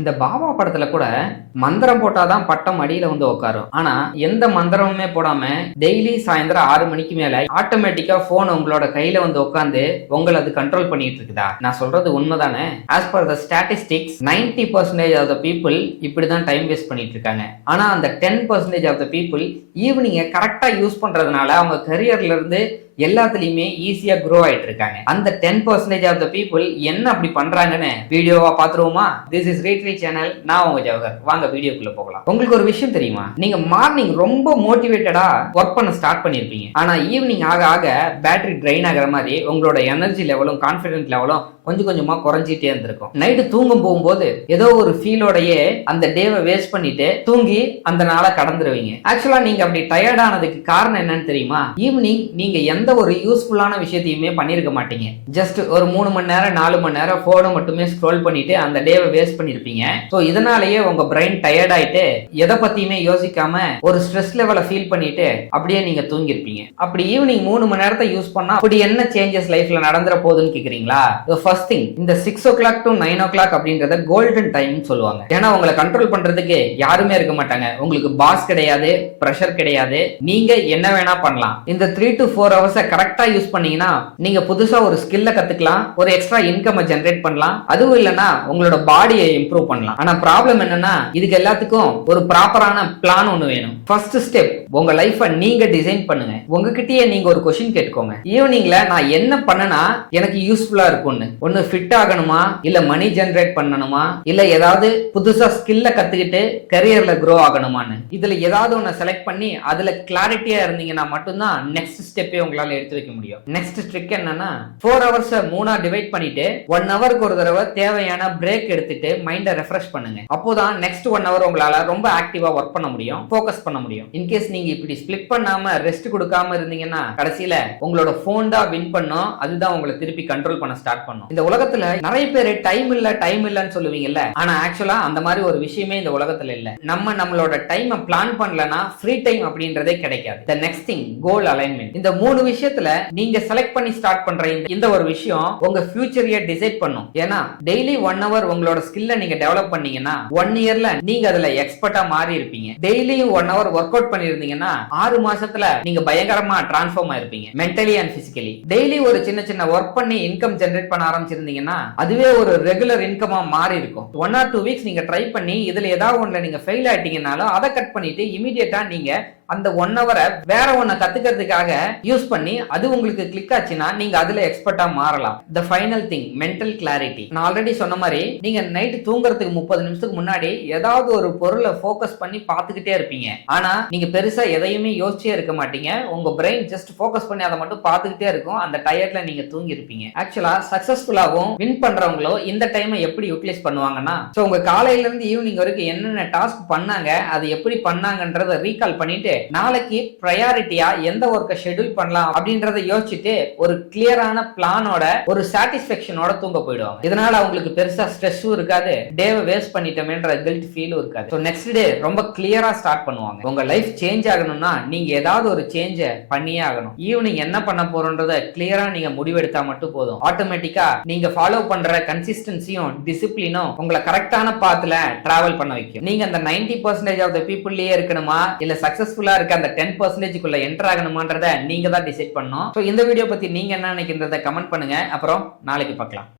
இந்த பாபா படத்துல கூட மந்திரம் போட்டாதான் பட்டம் அடியில வந்து உட்காரும். ஆனா எந்த மந்திரமுமே போடாம டெய்லி சாயந்தரம் 6 மணிக்கு மேல ஆட்டோமேட்டிக்கா போன் உங்களோட கையில வந்து உட்காந்து உங்களை அது கண்ட்ரோல் பண்ணிட்டு இருக்குதா? நான் சொல்றது உண்மைதானே? As per the statistics 90% of the people இப்படிதான் டைம் வேஸ்ட் பண்ணிட்டு இருக்காங்க. ஆனா அந்த 10% ஆஃப் த பீப்புள் ஈவினிங்கை கரெக்டா யூஸ் பண்றதுனால அவங்க கரியர்ல இருந்து எல்லாத்துலயுமே ஈஸியா க்ரோ ஆயிட்டு இருக்காங்க. அந்த 10% ஆஃப் த பீப்புள் என்ன அப்படி பண்றாங்கன்னு வீடியோவா பாத்துருவோமா? திஸ் இஸ் ரீட்ரி சேனல். நான் உங்க ஜவஹர். வாங்க வீடியோக்குள்ள போகலாம். உங்களுக்கு ஒரு விஷயம் தெரியுமா? நீங்க மார்னிங் ரொம்ப மோட்டிவேட்டடா ஒர்க் பண்ண ஸ்டார்ட் பண்ணிருப்பீங்க. ஆனா ஈவினிங் ஆக ஆக பேட்டரி ட்ரெயின் ஆகிற மாதிரி உங்களோட எனர்ஜி லெவலும் கான்பிடன்ஸ் லெவலும் கொஞ்சம் கொஞ்சமா குறைஞ்சிட்டே இருந்திருக்கும். நைட்டு தூங்கும் போகும்போது ஏதோ ஒரு ஃபீலோடயே அந்த டேவை வேஸ்ட் பண்ணிட்டு தூங்கி அந்த நாளை கடந்துருவீங்க. ஆக்சுவலா நீங்க அப்படி டயர்ட் ஆனதுக்கு காரணம் என்னன்னு தெரியுமா? ஈவினிங் நீங்க எந்த ஒரு யூஸ்ஃபுல்லான விஷயத்தையுமே பண்ணிருக்க மாட்டீங்க. ஜஸ்ட் ஒரு 3 மணி நேரம் 4 மணி நேரம் போனை மட்டுமே ஸ்க்ரோல் பண்ணிட்டு அந்த டேவை வேஸ்ட் பண்ணிருப்பீங்க. சோ இதனாலேயே உங்க பிரெயின் டயர்ட் ஆயிட்டு எதை பத்தியுமே யோசிக்காம ஒரு ஸ்ட்ரெஸ் லெவலை ஃபீல் பண்ணிட்டு அப்படியே நீங்க தூங்கிருப்பீங்க. அப்படி ஈவினிங் 3 மணி நேரத்தை யூஸ் பண்ணா அப்படி என்ன சேஞ்சஸ் லைஃப்ல நடந்துற போகுதுன்னு கேக்குறீங்களா? ஃபர்ஸ்ட் திங், இந்த 6 o'clock to 9 o'clock அப்படின்றத கோல்டன் டைம் சொல்லுவாங்க. ஏன்னா உங்களை கண்ட்ரோல் பண்றதுக்கு யாருமே இருக்க மாட்டாங்க. உங்களுக்கு பாஸ் கிடையாது, பிரஷர் கிடையாது. நீங்க என்ன வேணா பண்ணலாம். இந்த 3 to 4 hours கரெக்டா யூஸ் பண்ணீங்கன்னா நீங்க புதுசா ஒரு ஸ்கில்ல கத்துக்கலாம், ஒரு எக்ஸ்ட்ரா இன்கம் ஜெனரேட் பண்ணலாம். அதுவும் இல்லனா உங்களோட பாடியை இம்ப்ரூவ் பண்ணலாம். ஆனா ப்ராப்ளம் என்னன்னா இதுக்கு எல்லாத்துக்கும் ஒரு ப்ராப்பரான பிளான் ஒண்ணு வேணும். ஃபர்ஸ்ட் ஸ்டெப், உங்க லைஃபை நீங்க டிசைன் பண்ணுங்க. உங்ககிட்டயே நீங்க ஒரு क्वेश्चन கேட்டுக்கோங்க. ஈவினிங்ல நான் என்ன பண்ணனா எனக்கு யூஸ்ஃபுல்லா இருக்கும்னு. ஒன்னு ஃபிட் ஆகணுமா, இல்ல மணி ஜெனரேட் பண்ணணுமா, இல்ல ஏதாவது புதுசா ஸ்கில்ல கத்துக்கிட்டு கரியர்ல க்ரோ ஆகணுமான்னு இதுல ஏதாவது ஒன்னு செலக்ட் பண்ணி அதுல கிளாரிட்டியா இருந்தீங்கன்னா மட்டும்தான் நெக்ஸ்ட் ஸ்டெப்பே உங்களால எடுத்து வைக்க முடியும். நெக்ஸ்ட் ட்ரிக் என்னன்னா 4 hours 3 டிவைட் பண்ணிட்டு 1 ஹவருக்கு ஒரு தடவை தேவையான பிரேக் எடுத்துட்டு மைண்டை ரெஃப்ரெஷ் பண்ணுங்க. அப்போதான் நெக்ஸ்ட் 1 hour உங்களால ரொம்ப ஆக்டிவா ஒர்க் பண்ண முடியும், ஃபோக்கஸ் பண்ண முடியும். இன்கேஸ் நீங்க இப்படி ஸ்பிளிட் பண்ணாம ரெஸ்ட் கொடுக்காம இருந்தீங்கன்னா கடைசியில உங்களோட போன் தான் வின் பண்ணும். அதுதான் உங்களை திருப்பி கண்ட்ரோல் பண்ண ஸ்டார்ட் பண்ணும். இந்த உலகத்துல நிறைய பேர் டைம் இல்லன்னு சொல்லுவீங்கல்ல, ஆனா ஆக்சுவலா அந்த மாதிரி ஒரு விஷயமே இந்த உலகத்துல இல்ல. நம்மளோட டைம் பிளான் பண்ணலனா ஃப்ரீ டைம் அப்படின்றதே கிடைக்காது. The next thing, goal alignment. இந்த 3 விஷயத்துல நீங்க செலக்ட் பண்ணி ஸ்டார்ட் பண்ற இந்த ஒரு விஷயம் உங்க ஃபியூச்சரையே டிசைட் பண்ணும். ஏன்னா டெய்லி 1 hour உங்களோட ஸ்கில்ல நீங்க டெவலப் பண்ணீங்கன்னா 1 இயர்ல நீங்க அதுல எக்ஸ்பர்ட்டா மாறி இருப்பீங்க. டெய்லியும் 1 hour ஒர்க் அவுட் பண்ணிருந்தீங்கன்னா 6 மாசத்துல நீங்க பயங்கரமா டிரான்ஸ்ஃபார்ம் ஆயிருப்பீங்க, மென்டலி அண்ட் பிசிக்கலி. டெய்லி ஒரு சின்ன சின்ன ஒர்க் பண்ணி இன்கம் ஜெனரேட் பண்ண ஆரம்பிச்சிருந்தீங்கன்னா அதுவே ஒரு ரெகுலர் இன்கமா மாறி இருக்கும். 1 or 2 weeks நீங்க ட்ரை பண்ணி இதுல ஏதாவது ஒண்ணுல நீங்க ஃபெயில் ஆயிட்டீங்கனாலும் அதை கட் பண்ணிட்டு இமிடியேட்டா நீங்க அந்த 1 hour வேற ஒன்ன கத்துக்கிறதுக்காக யூஸ் பண்ணி அது உங்களுக்கு கிளிக் ஆச்சுன்னா நீங்க அதுல எக்ஸ்பர்ட்டா மாறலாம். The final thing, mental clarity. நான் ஆல்ரெடி சொன்ன மாதிரி நீங்க நைட் தூங்குறதுக்கு 30 நிமிஷத்துக்கு முன்னாடி ஏதாவது ஒரு பொருளை ஃபோக்கஸ் பண்ணி பார்த்துக்கிட்டே இருப்பீங்க. ஆனா நீங்க பெருசா எதையுமே யோசிச்சே இருக்க மாட்டீங்க. உங்க பிரெயின் ஜஸ்ட் ஃபோக்கஸ் பண்ணி அதை மட்டும் பார்த்துக்கிட்டே இருக்கும். அந்த டயர்ட்ல நீங்க தூங்கி இருப்பீங்க. ஆக்சுவலா சக்சஸ்ஃபுல்லாகவும் வின் பண்றவங்களோ இந்த டைமை எப்படி யூட்டிலைஸ் பண்ணுவாங்கன்னா, சோ உங்க காலையில இருந்து ஈவினிங் வரைக்கும் என்னென்ன டாஸ்க் பண்ணாங்க, அது எப்படி பண்ணாங்கன்றத ரீகால் பண்ணிட்டு நாளைக்கு பிரையாரிட்டியா எந்த ஒர்க்கை ஷெட்யூல் பண்ணலாம் அப்படின்றத யோசிச்சுட்டு ஒரு கிளியரான பிளானோட ஒரு சாட்டிஸ்ஃபேக்ஷனோட தூங்க போயிடுவாங்க. இதனால அவங்களுக்கு பெருசா ஸ்ட்ரெஸ்ஸும் இருக்காது, டேவை வேஸ்ட் பண்ணிட்டோமேன்ற கில்ட் ஃபீலும் இருக்காது. ஸோ நெக்ஸ்ட் டே ரொம்ப கிளியரா ஸ்டார்ட் பண்ணுவாங்க. உங்க லைஃப் சேஞ்ச் ஆகணும்னா நீங்க ஏதாவது ஒரு சேஞ்சை பண்ணியே ஆகணும். ஈவினிங் என்ன பண்ண போறோன்றத கிளியரா நீங்க முடிவெடுத்தா மட்டும் போதும். ஆட்டோமேட்டிக்கா நீங்க ஃபாலோ பண்ற கன்சிஸ்டன்சியும் டிசிப்ளினும் உங்களை கரெக்டான பாத்துல டிராவல் பண்ண வைக்கும். நீங்க அந்த 90% ஆஃப் த பீப்புள்லயே இருக்கணுமா, இல்ல சக்சஸ்ஃபுல்லா இருக்க அந்த 10% என்டர் ஆகணுமான்றத நீங்க தான் டிசைட் பண்ணணும். சோ இந்த வீடியோ பத்தி நீங்க என்ன நினைக்கிறத கமெண்ட் பண்ணுங்க. அப்புறம் நாளைக்கு பார்க்கலாம்.